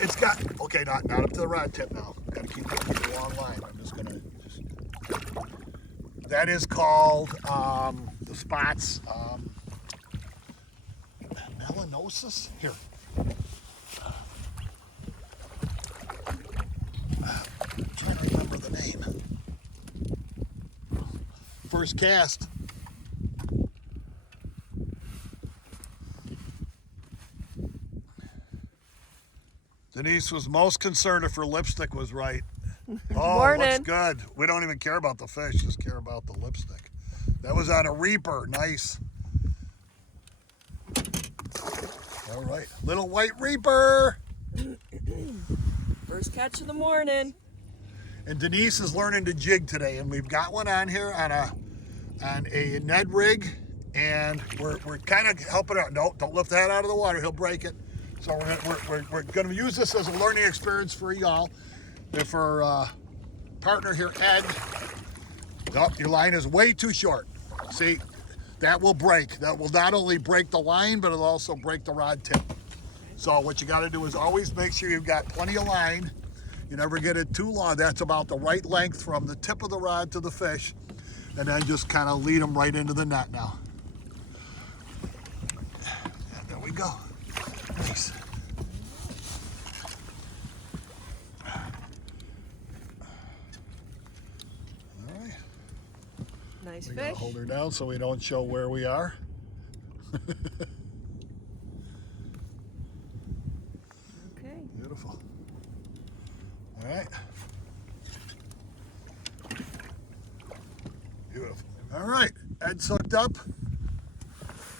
It's got, okay, not up to the rod tip now. Gotta keep it a long line. I'm just gonna, that is called, the spots, melanosis? Here. I'm trying to remember the name. First cast. Denise was most concerned if her lipstick was right. Oh, Morning. looks good. We don't even care about the fish, just care about the lipstick. That was on a reaper. Nice. All right, little white reaper. First catch of the morning. And Denise is learning to jig today, and we've got one on here on a Ned rig, and we're kind of helping her out. No, don't lift that out of the water; he'll break it. So we're going to use this as a learning experience for y'all. If our partner here, Ed, oh, your line is way too short. See, that will break. That will not only break the line, but it'll also break the rod tip. So what you got to do is always make sure you've got plenty of line. You never get it too long. That's about the right length from the tip of the rod to the fish. And then just kind of lead them right into the net now. And there we go. Nice. All right. Nice We fish. gotta hold her down so we don't show where we are. Okay. Beautiful. All right. Beautiful. All right. Ed's hooked up.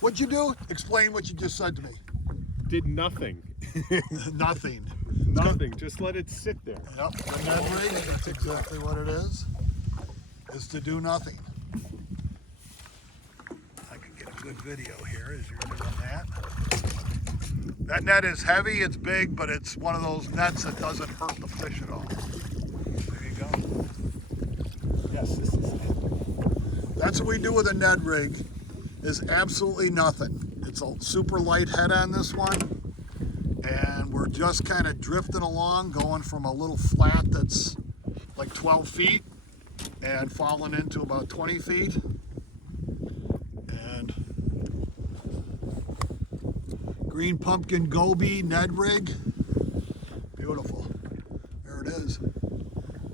What'd you do? Explain what you just said to me. Did nothing. Nothing. Nothing. Just let it sit there. Yep. The Ned rig, that's exactly what it is to do nothing. I can get a good video here as you're doing that. That net is heavy, it's big, but it's one of those nets that doesn't hurt the fish at all. There you go. Yes, this is it. That's what we do with a Ned rig, is absolutely nothing. It's a super light head on this one, and we're just kind of drifting along, going from a little flat that's like 12 feet and falling into about 20 feet. And green pumpkin goby Ned rig. Beautiful. There it is.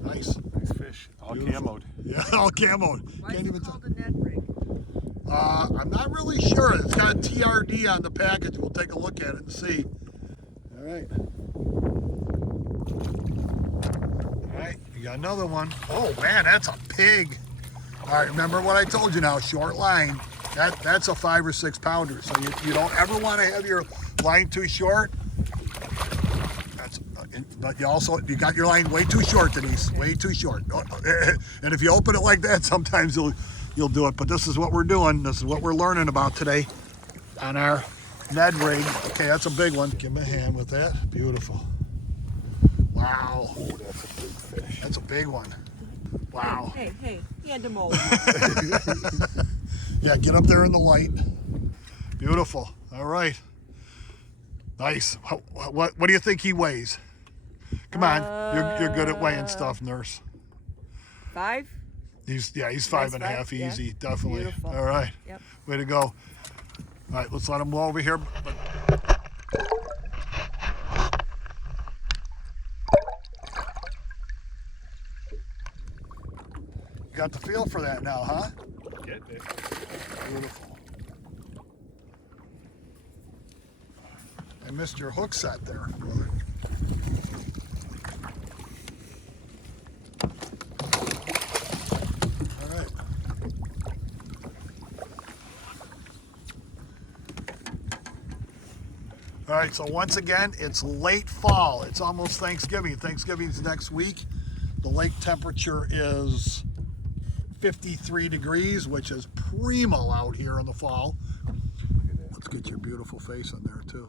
Nice. Nice fish. All Beautiful. camoed. Yeah, all camoed. Why Can't is even it called a Ned rig? I'm not really sure. It's got TRD on the package. We'll take a look at it and see. All right. All right, you got another one. Oh man, that's a pig. All right, remember what I told you now, short line. That's a 5 or 6 pounder. So you don't ever want to have your line too short. But you got your line way too short, Denise. Way too short. And if you open it like that, sometimes you'll do it. But this is what we're doing. This is what we're learning about today on our Ned rig. Okay, that's a big one. Give me a hand with that. Beautiful. Wow. Oh, that's a big fish. That's a big one. Wow. Hey, hand him over. Yeah, get up there in the light. Beautiful. All right. Nice. What do you think he weighs? Come on. You're good at weighing stuff, nurse. 5? He's 5.5 5, yeah. easy, definitely. Beautiful. All right. Yep. Way to go. All right, let's let him go over here. You got the feel for that now, huh? Get it. Beautiful. I missed your hook set there, brother. All right. All right, so once again, it's late fall. It's almost Thanksgiving. Thanksgiving's next week. The lake temperature is 53 degrees, which is primo out here in the fall. Let's get your beautiful face in there too.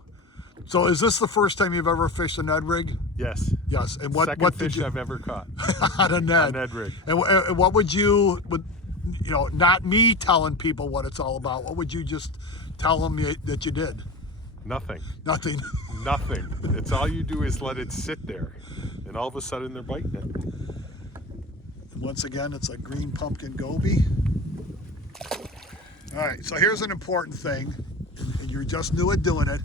So is this the first time you've ever fished a Ned rig? Yes. Yes. And what Second did fish you I've ever caught. on a Ned? A Ned rig. And what would you, not me telling people what it's all about, what would you just tell them that you did? Nothing. Nothing. nothing. It's all you do is let it sit there, and all of a sudden they're biting it. And once again, it's a green pumpkin goby. All right, so here's an important thing, and you're just new at doing it.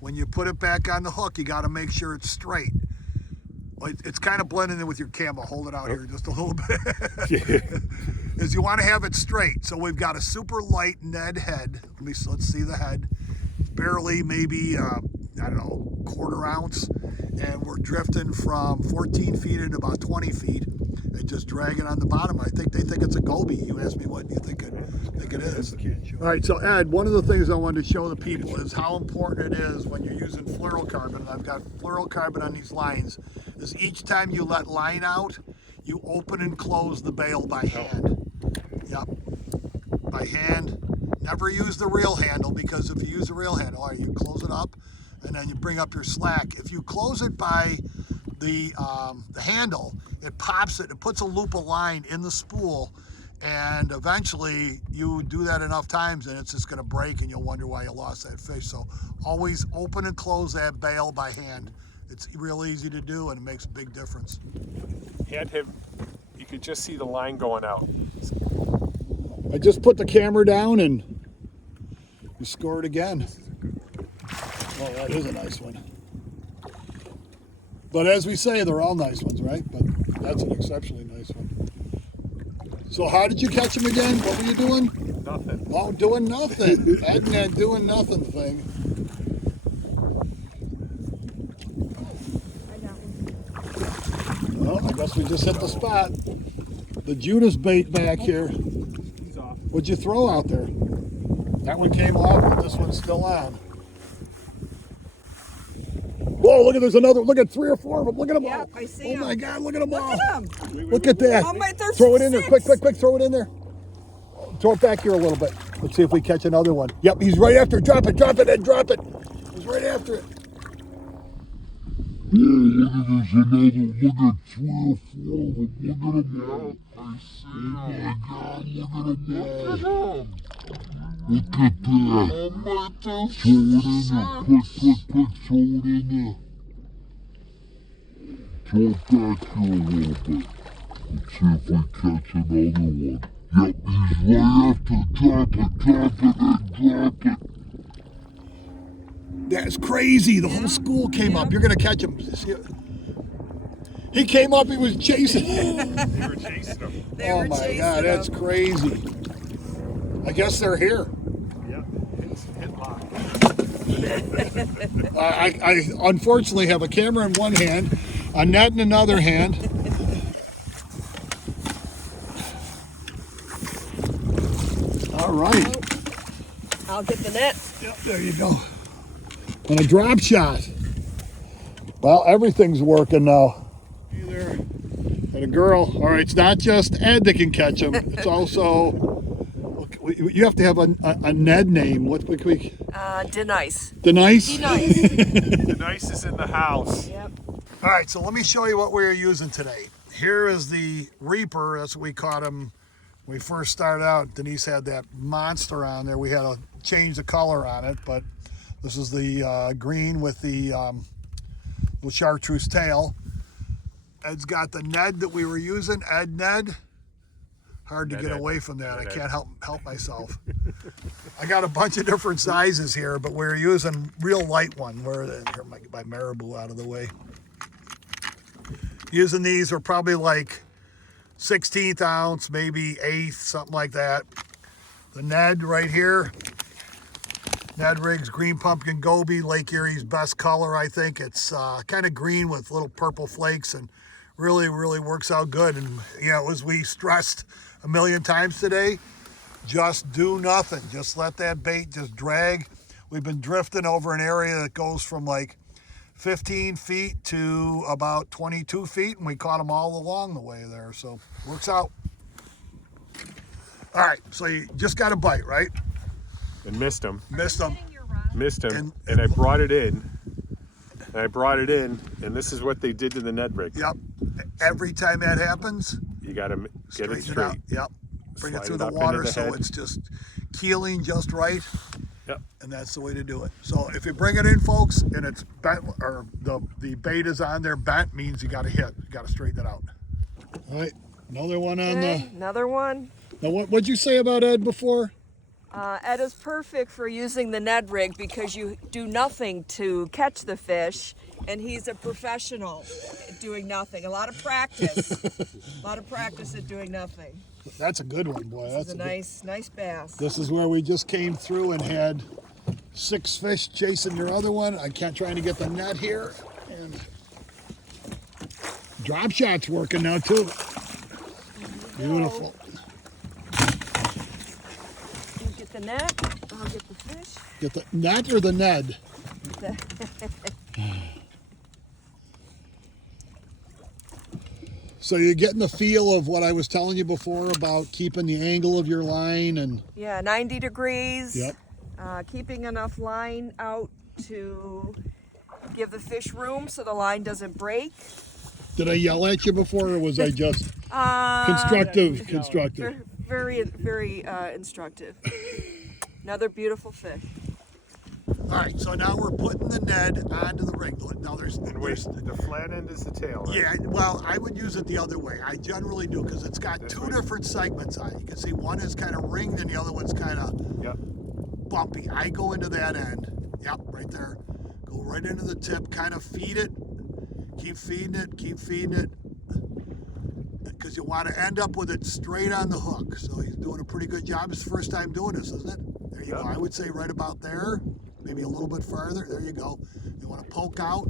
When you put it back on the hook, you got to make sure it's straight. It's kind of blending in with your camera. Hold it out here just a little bit. Is you want to have it straight. So we've got a super light Ned head. Let's see the head. It's barely maybe, I don't know, 1/4 ounce. And we're drifting from 14 feet into about 20 feet and just dragging on the bottom. I think they think it's a goby. You asked me what you think it is. All right, so Ed, one of the things I wanted to show the people is how important it is when you're using fluorocarbon, and I've got fluorocarbon on these lines, is each time you let line out, you open and close the bail by hand. Yep, by hand. Never use the reel handle, because if you use the reel handle, you close it up and then you bring up your slack. If you close it by the handle, it pops it, it puts a loop of line in the spool, and eventually you do that enough times and it's just going to break and you'll wonder why you lost that fish. So always open and close that bail by hand. It's real easy to do and it makes a big difference. Had him, you could just see the line going out. I just put the camera down and you scored again. Oh, that is a nice one. But as we say, they're all nice ones, right? But that's an exceptionally nice one. So how did you catch him again? What were you doing? Nothing. Oh, doing nothing. Ed and that doing nothing thing. Well, I guess we just hit the spot. The Judas bait back here. He's off. What'd you throw out there? That one came off, but this one's still on. Whoa, look at, there's another, look at 3 or 4 of them. Look at them all. Yep, I see Oh my 'em. God, look at them all. Look at them. Look at that. Oh my, there's Throw it in there, 6. quick, throw it in there. Throw it back here a little bit. Let's see if we catch another one. Yep, he's right after it. Drop it, Ed, drop it. He's right after it. Yeah, look at there's another, look at 3 or 4 of them, look at them all. I see him. Oh my God, look at them all. Look at that. Oh my God. Throw it in there, quick, throw it in there. Throw it back here a little bit. Let's see if we catch another one. Yep, he's right after, drop it. That's crazy. The whole school came up. You're going to catch him. He came up, he was chasing. They were chasing him. Oh my God, that's crazy. I guess they're here. Yeah, hit lock. I unfortunately have a camera in one hand, a net in another hand. All right. I'll get the net. Yep, there you go. And a drop shot. Well, everything's working now. Hey there. And a girl. All right, it's not just Ed that can catch them. It's also, you have to have a Ned name. What we? Denise. Denise? Denise. The nice is in the house. Yep. All right, so let me show you what we're using today. Here is the Reaper. That's what we caught him when we first started out. Denise had that monster on there. We had to change the color on it, but this is the green with the little chartreuse tail. Ed's got the Ned that we were using, Ed Ned. Hard to Ned get Ed. away from that. Ned I Ed. can't help myself. I got a bunch of different sizes here, but we're using real light one. Here, my marabou out of the way. Using these, we're probably like 16th ounce, maybe 1/8, something like that. The Ned right here. Ned Riggs Green Pumpkin Goby, Lake Erie's best color, I think. It's kind of green with little purple flakes and really works out good. And you know, as we stressed a million times today, just do nothing. Just let that bait just drag. We've been drifting over an area that goes from like 15 feet to about 22 feet, and we caught them all along the way there, so works out. All right, so you just got a bite, right? And missed him. Missed them. And I brought it in. And this is what they did to the Ned rig. Yep. Every time that happens, You got to get it straighten out. straight. Yep. Bring it Slide through it the up into water the so head. it's just keeling just right. Yep. And that's the way to do it. So if you bring it in, folks, and it's bent, or the bait is on there bent, means you got to hit. You got to straighten it out. All right, another one on Okay, another one. Now, what'd you say about Ed before? Ed is perfect for using the Ned rig because you do nothing to catch the fish, and he's a professional at doing nothing. A lot of practice. A lot of practice at doing nothing. That's a good one, boy. That's a nice bass. This is where we just came through and had 6 fish chasing your other one. I can't trying to get the net here, and drop shot's working now too. Beautiful. You get the net. I'll get the fish. Get the net or the Ned? So you're getting the feel of what I was telling you before about keeping the angle of your line and... Yeah, 90 degrees. Yep. Keeping enough line out to give the fish room so the line doesn't break. Did I yell at you before, or was I just constructive? Constructive. Very instructive. Another beautiful fish. All right, so now we're putting the Ned onto the rig. Now And wait, the flat end is the tail, right? Yeah, well, I would use it the other way. I generally do because it's got two different segments on it. You can see one is kind of ringed and the other one's kind of bumpy. I go into that end. Yep, right there. Go right into the tip, kind of feed it. Keep feeding it, keep feeding it. Because you want to end up with it straight on the hook. So he's doing a pretty good job. It's his first time doing this, isn't it? There you go. I would say right about there. Maybe a little bit farther. There you go. You want to poke out.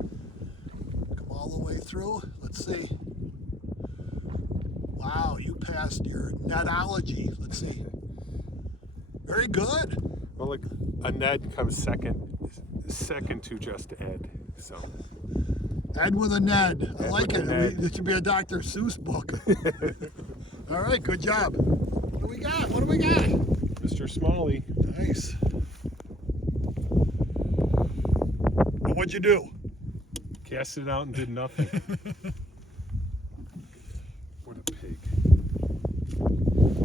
Come all the way through. Let's see. Wow, you passed your netology. Let's see. Very good. Well, like a Ned comes second to just Ed. So Ed with a Ned. I Ed like with it. a Ned. It should be a Dr. Seuss book. All right, good job. What do we got? What do we got? Mr. Smalley. Nice. Well, what'd you do? Cast it out and did nothing. What a pig.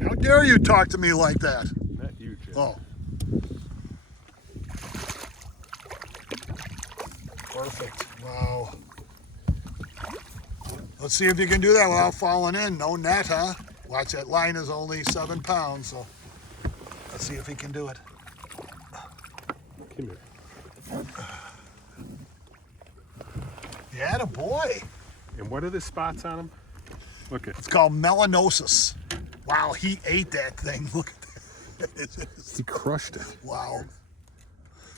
How dare you talk to me like that? Not you, Jim. Oh. Perfect. Wow. Let's see if you can do that without falling in. No net, huh? Watch, that line is only 7 pounds, so let's see if he can do it. Come here. Yeah, the boy. And what are the spots on him? Look at It's called melanosis. Wow, he ate that thing. Look at that. he crushed it. Wow.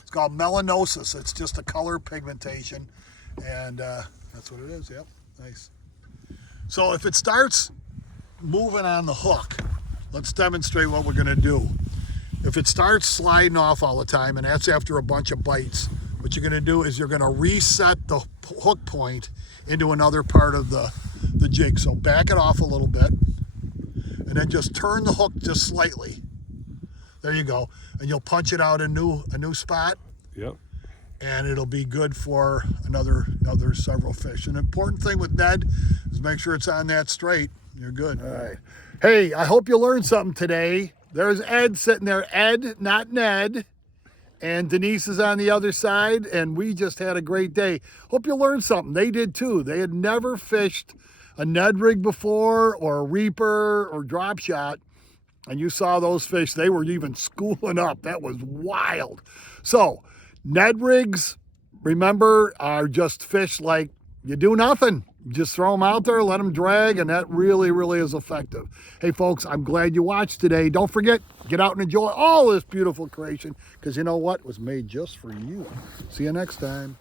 It's called melanosis. It's just a color pigmentation, and that's what it is. Yep, nice. So if it starts moving on the hook, let's demonstrate what we're gonna do. If it starts sliding off all the time, and that's after a bunch of bites, what you're gonna do is you're gonna reset the hook point into another part of the jig. So back it off a little bit, and then just turn the hook just slightly. There you go. And you'll punch it out a new spot. Yep. And it'll be good for another several fish. An important thing with Ned is make sure it's on that straight. You're good. All right. Hey, I hope you learned something today. There's Ed sitting there. Ed, not Ned. And Denise is on the other side, and we just had a great day. Hope you learned something. They did too. They had never fished a Ned rig before, or a reaper, or drop shot. And you saw those fish. They were even schooling up. That was wild. So, Ned rigs, remember, are just fish like you do nothing. You just throw them out there, let them drag, and that really, really is effective. Hey, folks, I'm glad you watched today. Don't forget, get out and enjoy all this beautiful creation, because you know what? It was made just for you. See you next time.